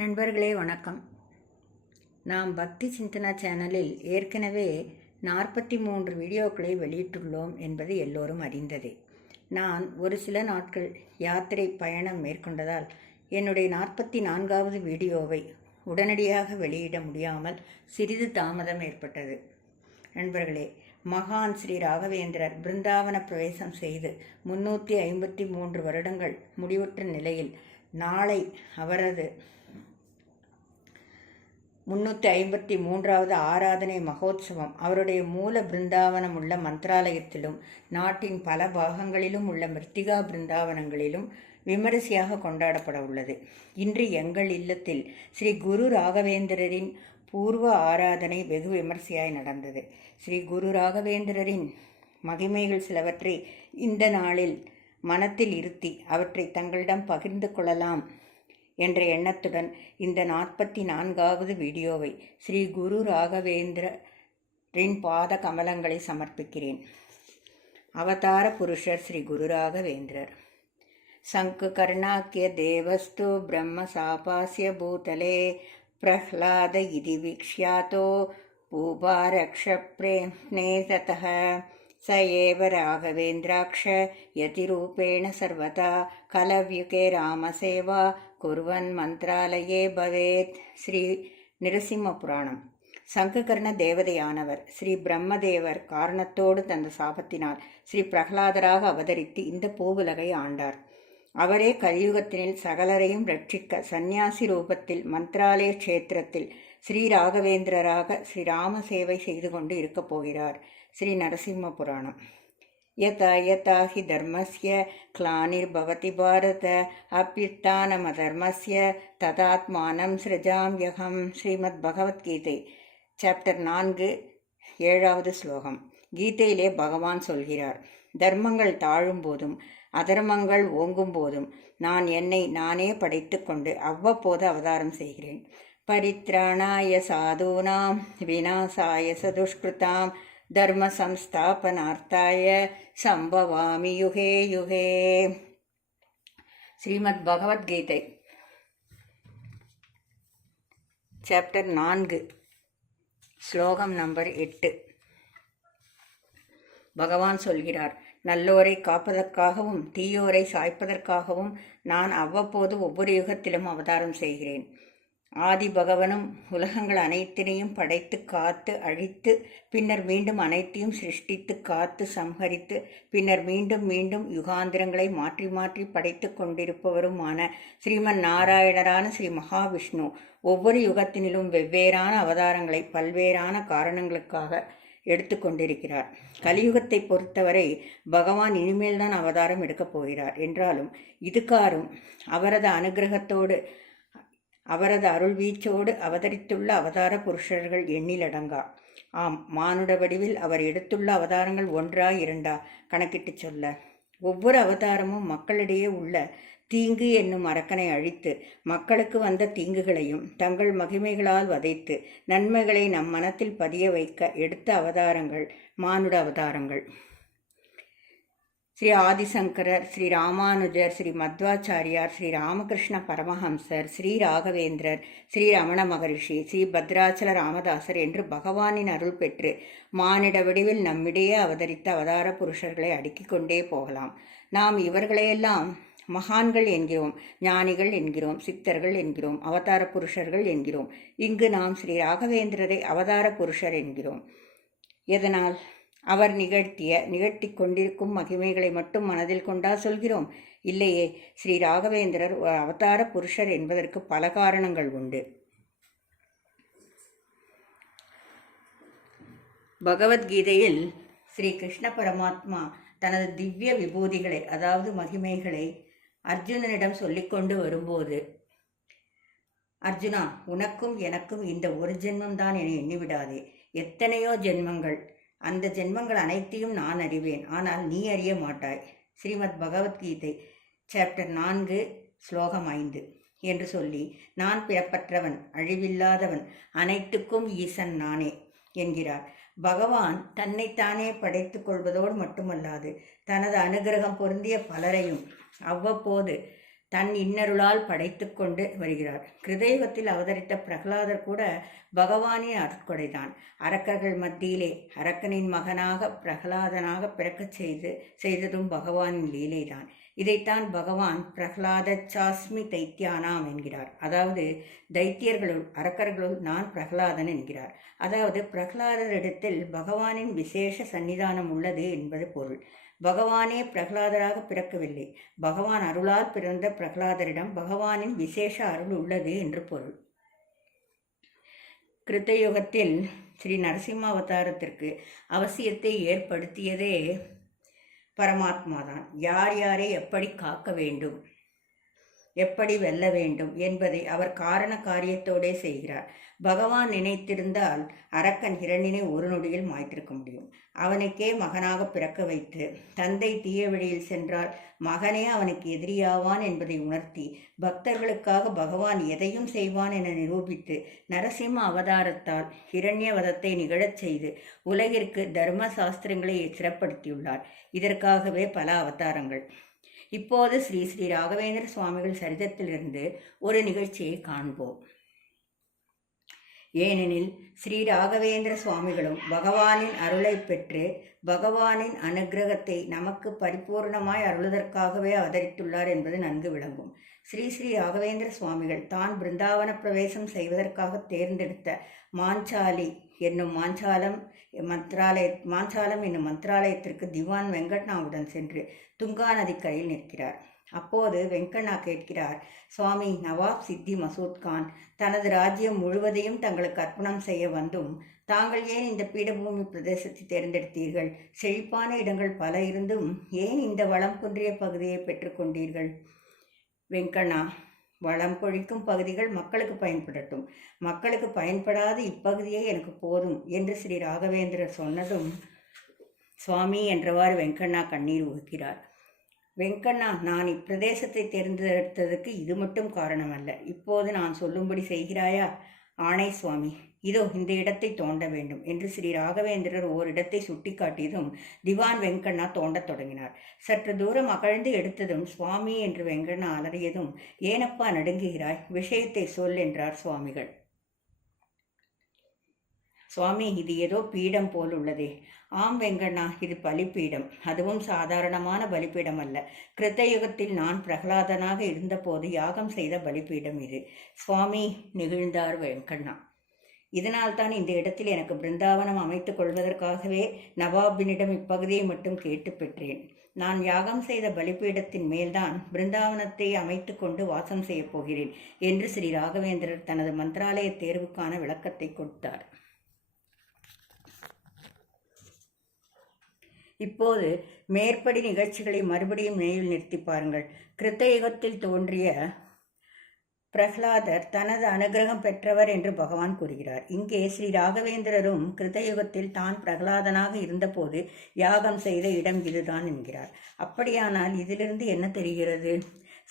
நண்பர்களே வணக்கம். நாம் பக்தி சிந்தனா சேனலில் ஏற்கனவே 43 வீடியோக்களை வெளியிட்டுள்ளோம் என்பது எல்லோரும் அறிந்ததே. நான் ஒரு சில நாட்கள் யாத்திரை பயணம் மேற்கொண்டதால் என்னுடைய 44வது வீடியோவை உடனடியாக வெளியிட முடியாமல் சிறிது தாமதம் ஏற்பட்டது. நண்பர்களே, மகான் ஸ்ரீ ராகவேந்திரர் பிருந்தாவன பிரவேசம் செய்து 353 வருடங்கள் முடிவுற்ற நிலையில் நாளை அவரது 353வது ஆராதனை மகோத்சவம் அவருடைய மூல பிருந்தாவனம் உள்ள மந்திராலயத்திலும் நாட்டின் பல பாகங்களிலும் உள்ள மிருத்திகா பிருந்தாவனங்களிலும் விமரிசையாக கொண்டாடப்பட உள்ளது. இன்று எங்கள் இல்லத்தில் ஸ்ரீ குரு ராகவேந்திரரின் பூர்வ ஆராதனை வெகு விமரிசையாய் நடந்தது. ஸ்ரீ குரு ராகவேந்திரரின் மகிமைகள் சிலவற்றை இந்த நாளில் மனத்தில் இருத்தி அவற்றை தங்களிடம் பகிர்ந்து கொள்ளலாம் என்ற எண்ணத்துடன் இந்த 44வது வீடியோவை ஸ்ரீ குரு ராகவேந்திரரின் பாத கமலங்களை சமர்ப்பிக்கிறேன். அவதார புருஷர் ஸ்ரீ குரு ராகவேந்திரர். சங்கு கர்ணாக்கிய தேவஸ்து பிரம்ம சாபாசிய பூதலே பிரஹ்லாத இதி வீக்ஷ்யாதோ பூபாரக்ஷ பிரேம்னே ததः स एव राघवेन्द्राक्ष यतिरूपेण सर्वदा कलव्युगे रामसेवा कुर्वन् மந்திராலயே பவேத். ஸ்ரீ நிருசிம்ம புராணம். சங்ககர்ண தேவதையானவர் ஸ்ரீ பிரம்மதேவர் காரணத்தோடு தந்த சாபத்தினால் ஸ்ரீ பிரகலாதராக அவதரித்து இந்த பூவுலகை ஆண்டார். அவரே கலியுகத்தினில் சகலரையும் ரட்சிக்க சந்நியாசி ரூபத்தில் மந்திராலய க்ஷேத்திரத்தில் ஸ்ரீ ராகவேந்திரராக ஸ்ரீராம சேவை செய்து கொண்டு இருக்கப் போகிறார். ஸ்ரீ நரசிம்ம புராணம். யதா யதா ஹி தர்மஸ்ய க்ளானிர்பவதி பாரத அப்யுத்தானமதர்மஸ்ய ததாத்மானம் ஸ்ருஜாம்யகம். ஸ்ரீமத் பகவத்கீதை சாப்டர் 4 7வது ஸ்லோகம். கீதையிலே பகவான் சொல்கிறார், தர்மங்கள் தாழும் போதும் அதர்மங்கள் ஓங்கும் போதும் நான் என்னை நானே படைத்து கொண்டு அவ்வப்போது அவதாரம் செய்கிறேன். பரித்ராணாய சாதூனாம் விநாசாய சதுஷ்கிருதாம் தர்ம சம்ஸ்தாபனார்த்தாய சம்பவாமி யுகே யுகே. ஸ்ரீமத் பகவத்கீதை சாப்டர் 4 ஸ்லோகம் நம்பர் 8. பகவான் சொல்கிறார், நல்லோரை காப்பதற்காகவும் தீயோரை சாய்ப்பதற்காகவும் நான் அவ்வப்போது ஒவ்வொரு யுகத்திலும் அவதாரம் செய்கிறேன். ஆதி பகவனும் உலகங்கள் அனைத்தினையும் படைத்து காத்து அழித்து பின்னர் மீண்டும் அனைத்தையும் சிருஷ்டித்து காத்து சம்ஹரித்து பின்னர் மீண்டும் மீண்டும் யுகாந்திரங்களை மாற்றி மாற்றி படைத்து கொண்டிருப்பவருமான ஸ்ரீமன் நாராயணரான ஸ்ரீ மகாவிஷ்ணு ஒவ்வொரு யுகத்தினிலும் வெவ்வேறான அவதாரங்களை பல்வேறான காரணங்களுக்காக எடுத்து கொண்டிருக்கிறார். கலியுகத்தை பொறுத்தவரை பகவான் இனிமேல்தான் அவதாரம் எடுக்கப் போகிறார். என்றாலும் இதுகாரும் அவரது அனுகிரகத்தோடு அவரது அருள் வீச்சோடு அவதரித்துள்ள அவதார புருஷர்கள் எண்ணிலடங்கா. ஆம், மானுட வடிவில் அவர் எடுத்துள்ள அவதாரங்கள் 1 2 கணக்கிட்டு சொல்ல. ஒவ்வொரு அவதாரமும் மக்களிடையே உள்ள தீங்கு என்னும் அரக்கனை அழித்து மக்களுக்கு வந்த தீங்குகளையும் தங்கள் மகிமைகளால் வதைத்து நன்மைகளை நம் மனத்தில் பதிய வைக்க எடுத்த அவதாரங்கள் மானுட அவதாரங்கள். ஸ்ரீ ஆதிசங்கரர், ஸ்ரீ ராமானுஜர், ஸ்ரீ மத்வாச்சாரியார், ஸ்ரீ ராமகிருஷ்ண பரமஹம்சர், ஸ்ரீ ராகவேந்திரர், ஸ்ரீ ரமண மகரிஷி, ஸ்ரீ பத்ராச்சல ராமதாசர் என்று பகவானின் அருள் பெற்று மானிட வடிவில் நம்மிடையே அவதரித்த அவதார புருஷர்களை அடுக்கிக் கொண்டே போகலாம். நாம் இவர்களையெல்லாம் மகான்கள் என்கிறோம், ஞானிகள் என்கிறோம், சித்தர்கள் என்கிறோம், அவதார புருஷர்கள் என்கிறோம். இங்கு நாம் ஸ்ரீ ராகவேந்திரரை அவதார புருஷர் என்கிறோம். எதனால்? அவர் நிகழ்த்தி கொண்டிருக்கும் மகிமைகளை மட்டும் மனதில் கொண்டா சொல்கிறோம்? இல்லையே. ஸ்ரீ ராகவேந்திரர் ஒரு அவதார புருஷர் என்பதற்கு பல காரணங்கள் உண்டு. பகவத்கீதையில் ஸ்ரீ கிருஷ்ண பரமாத்மா தனது திவ்ய விபூதிகளை அதாவது மகிமைகளை அர்ஜுனனிடம் சொல்லிக்கொண்டு வரும்போது, அர்ஜுனா, உனக்கும் எனக்கும் இந்த ஒரு ஜென்மம்தான் என எண்ணிவிடாதே. எத்தனையோ ஜென்மங்கள், அந்த ஜென்மங்கள் அனைத்தையும் நான் அறிவேன், ஆனால் நீ அறிய மாட்டாய். ஸ்ரீமத் பகவத்கீதை சாப்டர் 4 ஸ்லோகம் 5 என்று சொல்லி, நான் பிறப்பற்றவன், அழிவில்லாதவன், அனைத்துக்கும் ஈசன் நானே என்கிறார். பகவான் தன்னைத்தானே படைத்து கொள்வதோடு மட்டுமல்லாது தனது அனுகிரகம் பொருந்திய பலரையும் அவ்வப்போது தன் இன்னருளால் படைத்து கொண்டு வருகிறார். கிருதயுகத்தில் அவதரித்த பிரகலாதர் கூட பகவானின் அருட்கொடைதான். அரக்கர்கள் மத்தியிலே அரக்கனின் மகனாக பிரகலாதனாக பிறக்கச் செய்ததும் பகவானின் லீலைதான். இதைத்தான் பகவான் பிரகலாத சாஸ்மி தைத்தியானாம் என்கிறார். அதாவது தைத்தியர்களுள் அரக்கர்களுள் நான் பிரகலாதன் என்கிறார். அதாவது பிரகலாதரிடத்தில் பகவானின் விசேஷ சன்னிதானம் உள்ளது என்பது பொருள். பகவானே பிரகலாதராக பிறக்கவில்லை. பகவான் அருளால் பிறந்த பிரகலாதரிடம் பகவானின் விசேஷ அருள் உள்ளது என்று பொருள். கிருத்தயுகத்தில் ஸ்ரீ நரசிம்ம அவதாரத்திற்கு அவசியத்தை ஏற்படுத்தியதே பரமாத்மாதான். யார் யாரை எப்படி காக்க வேண்டும், எப்படி வெல்ல வேண்டும் என்பதை அவர் காரண காரியத்தோடே செய்கிறார். பகவான் நினைத்திருந்தால் அரக்கன் ஹிரண்யனை ஒரு நொடியில் மாய்த்திருக்க முடியும். அவனுக்கே மகனாக பிறக்க வைத்து தந்தை தீய வழியில் சென்றால் மகனே அவனுக்கு எதிரியாவான் என்பதை உணர்த்தி பக்தர்களுக்காக பகவான் எதையும் செய்வான் என நிரூபித்து நரசிம்ம அவதாரத்தால் ஹிரண்யவதத்தை நிகழச் செய்து உலகிற்கு தர்ம சாஸ்திரங்களை சிறப்படுத்தியுள்ளார். இதற்காகவே பல அவதாரங்கள். இப்போது ஸ்ரீ ஸ்ரீ ராகவேந்திர சுவாமிகள் சரிதத்திலிருந்து ஒரு நிகழ்ச்சியை காண்போம். ஏனெனில் ஸ்ரீ ராகவேந்திர சுவாமிகளும் பகவானின் அருளை பெற்று பகவானின் அனுக்கிரகத்தை நமக்கு பரிபூர்ணமாய் அருளுவதற்காகவே அவதரித்துள்ளார் என்பது நன்கு விளங்கும். ஸ்ரீ ஸ்ரீ ராகவேந்திர சுவாமிகள் தான் பிருந்தாவன பிரவேசம் செய்வதற்காக தேர்ந்தெடுத்த மாஞ்சாலி என்னும் மாஞ்சாலம் என்னும் மந்திராலயத்திற்கு திவான் வெங்கட்நாவுடன் சென்று துங்கா நதிக்கரையில் நிற்கிறார். அப்போது வெங்கண்ணா கேட்கிறார், சுவாமி, நவாப் சித்தி மசூத் கான் தனது ராஜ்யம் முழுவதையும் தங்களுக்கு அர்ப்பணம் செய்ய வந்தும் தாங்கள் ஏன் இந்த பீடபூமி பிரதேசத்தை தேர்ந்தெடுத்தீர்கள்? செழிப்பான இடங்கள் பல இருந்தும் ஏன் இந்த வளம் குன்றிய பகுதியை பெற்றுக்கொண்டீர்கள்? வெங்கண்ணா, வளம் கொழிக்கும் பகுதிகள் மக்களுக்கு பயன்படட்டும், மக்களுக்கு பயன்படாத இப்பகுதியே எனக்கு போதும் என்று ஸ்ரீ ராகவேந்திரர் சொன்னதும் சுவாமி என்றவாறு வெங்கண்ணா கண்ணீர் ஊக்கிறார். வெங்கண்ணா, நான் இப்பிரதேசத்தை தேர்ந்தெடுத்ததற்கு இது மட்டும் காரணமல்ல. இப்போது நான் சொல்லும்படி செய்கிறாயா? ஆணை சுவாமி, இதோ இந்த இடத்தை தோண்ட வேண்டும் என்று ஸ்ரீ ராகவேந்திரர் ஓரிடத்தை சுட்டி காட்டியதும் திவான் வெங்கண்ணா தோண்டத் தொடங்கினார். சற்று தூரம் அகழ்ந்து எடுத்ததும் சுவாமி என்று வெங்கண்ணா அலறியதும், ஏனப்பா நடுங்குகிறாய்? விஷயத்தை சொல் என்றார் சுவாமிகள். சுவாமி, இது ஏதோ பீடம் போல் உள்ளதே. ஆம் வெங்கண்ணா, இது பலிப்பீடம். அதுவும் சாதாரணமான பலிப்பீடம் அல்ல. கிருத்தயுகத்தில் நான் பிரகலாதனாக இருந்தபோது யாகம் செய்த பலிப்பீடம் இது. சுவாமி, நெகிழ்ந்தார் வெங்கண்ணா. இதனால்தான் இந்த இடத்தில் எனக்கு பிருந்தாவனம் அமைத்துக் கொள்வதற்காகவே நவாபினிடம் இப்பகுதியை மட்டும் கேட்டு பெற்றேன். நான் யாகம் செய்த பலிப்பீடத்தின் மேல்தான் பிருந்தாவனத்தை அமைத்து கொண்டு வாசம் செய்யப் போகிறேன் என்று ஸ்ரீ ராகவேந்திரர் தனது மந்திராலய தேர்வுக்கான விளக்கத்தை கொடுத்தார். இப்போது மேற்படி நிகழ்ச்சிகளை மறுபடியும் நினைவில் நிறுத்தி பாருங்கள். கிருத்தயுகத்தில் தோன்றிய பிரகலாதர் தனது அனுகிரகம் பெற்றவர் என்று பகவான் கூறுகிறார். இங்கே ஸ்ரீ ராகவேந்திரரும் கிருத்தயுகத்தில் தான் பிரகலாதனாக இருந்தபோது யாகம் செய்த இடம் இதுதான் என்கிறார். அப்படியானால் இதிலிருந்து என்ன தெரிகிறது?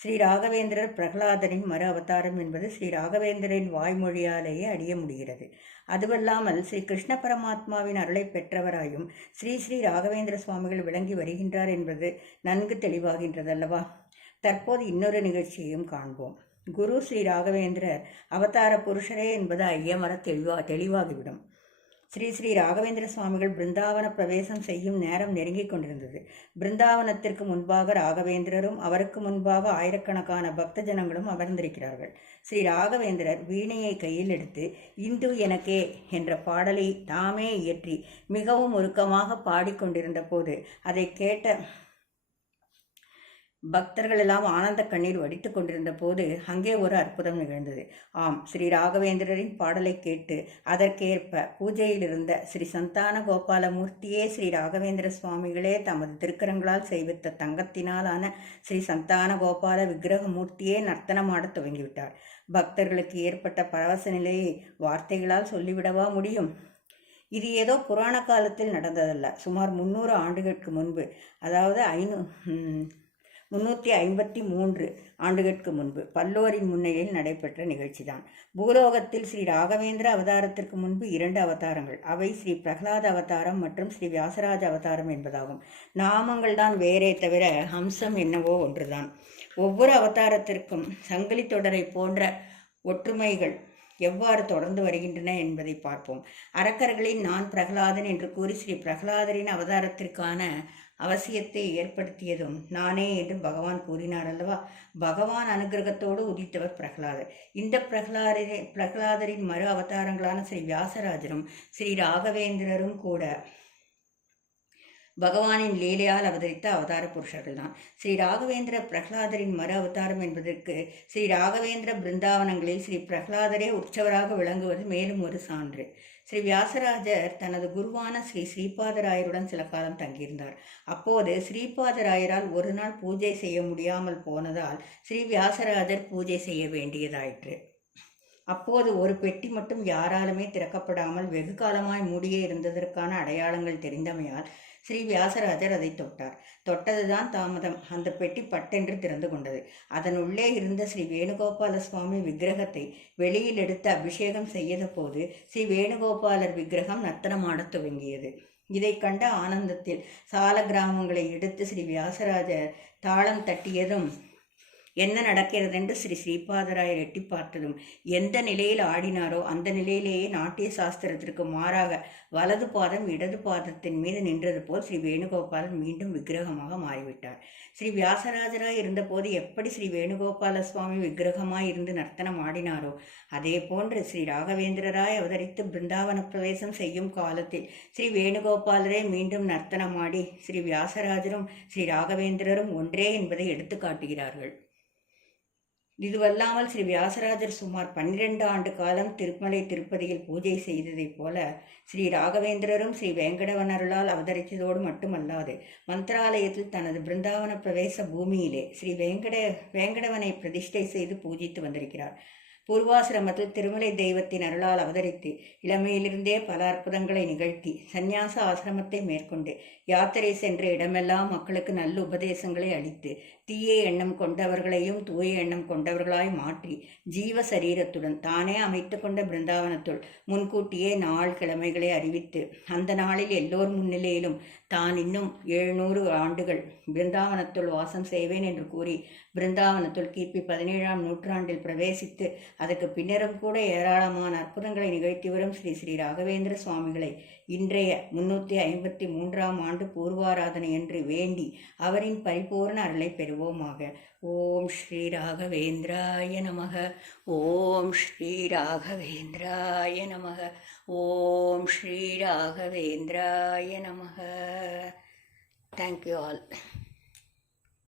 ஸ்ரீ ராகவேந்திரர் பிரகலாதனின் மறு அவதாரம் என்பது ஸ்ரீ ராகவேந்திரரின் வாய்மொழியாலேயே அறிய முடிகிறது. அதுவல்லாமல் ஸ்ரீ கிருஷ்ண பரமாத்மாவின் அருளை பெற்றவராயும் ஸ்ரீ ஸ்ரீ ராகவேந்திர சுவாமிகள் விளங்கி வருகின்றார் என்பது நன்கு தெளிவாகின்றதல்லவா? தற்போது இன்னொரு நிகழ்ச்சியையும் காண்போம். குரு ஸ்ரீ ராகவேந்திரர் அவதார புருஷரே என்பது ஐயமர தெளிவாகிவிடும். ஸ்ரீ ஸ்ரீ ராகவேந்திர சுவாமிகள் பிருந்தாவன பிரவேசம் செய்யும் நேரம் நெருங்கிக் கொண்டிருந்தது. பிருந்தாவனத்திற்கு முன்பாக ராகவேந்திரரும் அவருக்கு முன்பாக ஆயிரக்கணக்கான பக்த ஜனங்களும் அமர்ந்திருக்கிறார்கள். ஸ்ரீ ராகவேந்திரர் வீணையை கையில் எடுத்து இந்து எனக்கே என்ற பாடலை தாமே இயற்றி மிகவும் உருக்கமாக பாடிக்கொண்டிருந்த போது அதை கேட்ட பக்தர்கள் எல்லாம் ஆனந்த கண்ணீர் வடித்து கொண்டிருந்த போது அங்கே ஒரு அற்புதம் நிகழ்ந்தது. ஆம், ஸ்ரீ ராகவேந்திரரின் பாடலை கேட்டு அதற்கேற்ப பூஜையில் இருந்த ஸ்ரீ சந்தான கோபாலமூர்த்தியே ஸ்ரீ ராகவேந்திர சுவாமிகளே தமது திருக்கரங்களால் செய்வித்த தங்கத்தினாலான ஸ்ரீ சந்தான கோபால விக்கிரகமூர்த்தியே நர்த்தனமாடத் துவங்கிவிட்டார். பக்தர்களுக்கு ஏற்பட்ட பரவச நிலையை வார்த்தைகளால் சொல்லிவிடவா முடியும்? இது ஏதோ புராண காலத்தில் நடந்ததல்ல. சுமார் 300 ஆண்டுகளுக்கு முன்பு, அதாவது 353 ஆண்டுகளுக்கு முன்பு பல்லோரின் முன்னிலையில் நடைபெற்ற நிகழ்ச்சிதான். பூலோகத்தில் ஸ்ரீ ராகவேந்திர அவதாரத்திற்கு முன்பு 2 அவதாரங்கள். அவை ஸ்ரீ பிரகலாத அவதாரம் மற்றும் ஸ்ரீ வியாசராஜ அவதாரம் என்பதாகும். நாமங்கள் தான் வேறே தவிர அம்சம் என்னவோ ஒன்றுதான். ஒவ்வொரு அவதாரத்திற்கும் சங்கிலி தொடரை போன்ற ஒற்றுமைகள் எவ்வாறு தொடர்ந்து வருகின்றன என்பதை பார்ப்போம். அரக்கர்களின் நான் பிரகலாதன் என்று கூறி ஸ்ரீ பிரகலாதரின் அவதாரத்திற்கான அவசியத்தை ஏற்படுத்தியதும் நானே என்று பகவான் கூறினார் அல்லவா. பகவான் அனுகிரகத்தோடு உதித்தவர் பிரகலாதர். இந்த பிரகலாதரின் மறு அவதாரங்களான ஸ்ரீ வியாசராஜரும் ஸ்ரீ ராகவேந்திரரும் கூட பகவானின் லீலையால் அவதரித்த அவதார புருஷர்கள் தான். ஸ்ரீ ராகவேந்திர பிரகலாதரின் மறு அவதாரம் என்பதற்கு ஸ்ரீ ராகவேந்திர பிருந்தாவனங்களில் ஸ்ரீ பிரகலாதரே உற்சவராக விளங்குவது மேலும் ஒரு சான்று. ஸ்ரீ வியாசராஜர் தனது குருவான ஸ்ரீ ஸ்ரீபாதராயருடன் சில காலம் தங்கியிருந்தார். அப்போது ஸ்ரீபாதராயரால் ஒரு நாள் பூஜை செய்ய முடியாமல் போனதால் ஸ்ரீ வியாசராஜர் பூஜை செய்ய வேண்டியதாயிற்று. அப்போது ஒரு பெட்டி மட்டும் யாராலுமே திறக்கப்படாமல் வெகு காலமாய் மூடியே இருந்ததற்கான அடையாளங்கள் தெரிந்தமையால் ஸ்ரீ வியாசராஜர் அதை தொட்டார். தொட்டதுதான் தாமதம். அந்த பெட்டி பட்டென்று திறந்து கொண்டது. அதனுள்ளே இருந்த ஸ்ரீ வேணுகோபால சுவாமி விக்கிரகத்தை வெளியில் எடுத்து அபிஷேகம் செய்த போது ஸ்ரீ வேணுகோபாலர் விக்கிரகம் நர்த்தனமாடத் துவங்கியது. இதை கண்ட ஆனந்தத்தில் சால கிராமங்களை எடுத்து ஸ்ரீ வியாசராஜர் தாளம் தட்டியதும் என்ன நடக்கிறது என்று ஸ்ரீ ஸ்ரீபாதராயர் எட்டி பார்த்ததும் எந்த நிலையில் ஆடினாரோ அந்த நிலையிலேயே நாட்டிய சாஸ்திரத்திற்கு மாறாக வலது பாதம் இடது பாதத்தின் மீது நின்றது போல் ஸ்ரீ வேணுகோபாலன் மீண்டும் விக்கிரகமாக மாறிவிட்டார். ஸ்ரீ வியாசராஜராய் இருந்தபோது எப்படி ஸ்ரீ வேணுகோபால சுவாமி விக்கிரகமாய் இருந்து நர்த்தனம் ஆடினாரோ அதே போன்று ஸ்ரீ ராகவேந்திரராய் அவதரித்து பிருந்தாவன பிரவேசம் செய்யும் காலத்தில் ஸ்ரீ வேணுகோபாலரே மீண்டும் நர்த்தனமாடி ஸ்ரீ வியாசராஜரும் ஸ்ரீ ராகவேந்திரரும் ஒன்றே என்பதை எடுத்து காட்டுகிறார்கள். இதுவல்லாமல் ஸ்ரீ வியாசராஜர் சுமார் 12 ஆண்டு காலம் திருமலை திருப்பதியில் பூஜை செய்ததைப் போல ஸ்ரீ ராகவேந்திரரும் ஸ்ரீ வேங்கடவனருளால் அவதரித்ததோடு மட்டுமல்லாது மந்திராலயத்தில் தனது பிருந்தாவன பிரவேச பூமியிலே ஸ்ரீ வேங்கடவனை பிரதிஷ்டை செய்து பூஜித்து வந்திருக்கிறார். பூர்வாசிரமத்தில் திருமலை தெய்வத்தின் அருளால் அவதரித்து இளமையிலிருந்தே பல அற்புதங்களை நிகழ்த்தி சந்நியாச ஆசிரமத்தை மேற்கொண்டு யாத்திரை சென்ற இடமெல்லாம் மக்களுக்கு நல்ல உபதேசங்களை அளித்து தீய எண்ணம் கொண்டவர்களையும் தூய எண்ணம் கொண்டவர்களாய் மாற்றி ஜீவ சரீரத்துடன் தானே அமைத்து கொண்ட பிருந்தாவனத்துள் முன்கூட்டியே நாள் கிழமைகளை அறிவித்து அந்த நாளில் எல்லோர் முன்னிலையிலும் தான் இன்னும் 700 ஆண்டுகள் பிருந்தாவனத்துள் வாசம் செய்வேன் என்று கூறி பிருந்தாவனத்துள் கிபி 17ஆம் நூற்றாண்டில் பிரவேசித்து அதற்கு பின்னரும் கூட ஏராளமான அற்புதங்களை நிகழ்த்தி வரும் ஸ்ரீ ஸ்ரீ ராகவேந்திர சுவாமிகளை இன்றைய 353ஆம் ஆண்டு பூர்வாராதனை என்று வேண்டி அவரின் பரிபூர்ண அருளை பெறுவோமாக. ஓம் ஸ்ரீ ராகவேந்திராய நமக. ஓம் ஸ்ரீ ராகவேந்திராய நமக. ஓம் ஸ்ரீ ராகவேந்திராய நமக. Thank you all.